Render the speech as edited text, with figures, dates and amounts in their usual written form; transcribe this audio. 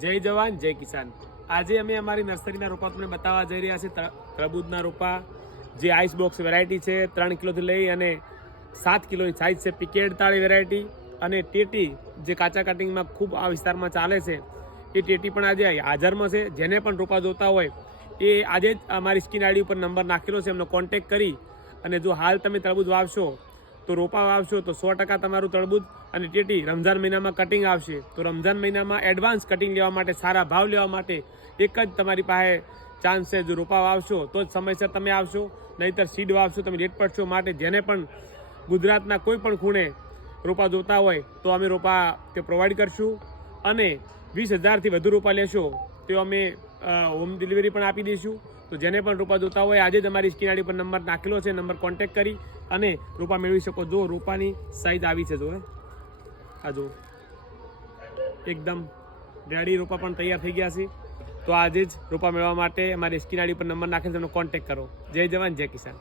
જય જવાન જય કિસાન। આજે અમે અમારી નર્સરીના રોપા તમને બતાવવા જઈ રહ્યા છીએ। તરબૂચના રોપા જે આઈસ બોક્સ વેરાયટી છે, 3 કિલોથી લઈ અને 7 કિલોની સાઇઝ છે। પિકેડ તાળી વેરાયટી અને ટેટી જે કાચા કટિંગમાં ખૂબ આ વિસ્તારમાં ચાલે છે, એ ટેટી પણ આજે હાજરમાં છે। જેને પણ રોપા જોતા હોય એ આજે જ અમારી સ્ક્રીન આઈડી ઉપર નંબર નાખેલો છે, એમનો કોન્ટેક્ટ કરી અને જો હાલ તમે તરબૂચ વાવશો તો રોપા વાવશો તો 100% તમારું તરબૂચ અને ટેટી રમઝાન મહિનામાં કટિંગ આવશે। તો રમઝાન મહિનામાં એડવાન્સ કટિંગ લેવા માટે, સારા ભાવ લેવા માટે એક જ તમારી પાસે ચાન્સ છે। જો રોપા વાવશો તો જ સમયસર તમે આવશો, નહીંતર સીડ વાવશો તમે લેટ પડશો। માટે જેને પણ ગુજરાતના કોઈ પણ ખૂણે રોપા જોતા હોય તો અમે રોપા તે પ્રોવાઈડ કરશું અને 20,000થી વધુ રોપા લેશો તો અમે હોમ ડિલિવરી પણ આપી દઈશું। તો જેને પણ રોપા જોતા હોય આજે જ અમારી સ્ક્રીન આઈડી પર નંબર નાખેલો છે, નંબર કોન્ટેક્ટ કરી અને રોપા મેળવી શકો। જો રોપાની સાઈઝ આવી છે, જો આ જો એકદમ રેડી રોપા પણ તૈયાર થઈ ગયા છે। તો આજે જ રોપા મેળવવા માટે અમારી સ્ક્રીન આઈડી પર નંબર નાખેલો છે, એમનો કોન્ટેક્ટ કરો। જય જવાન જય કિસાન।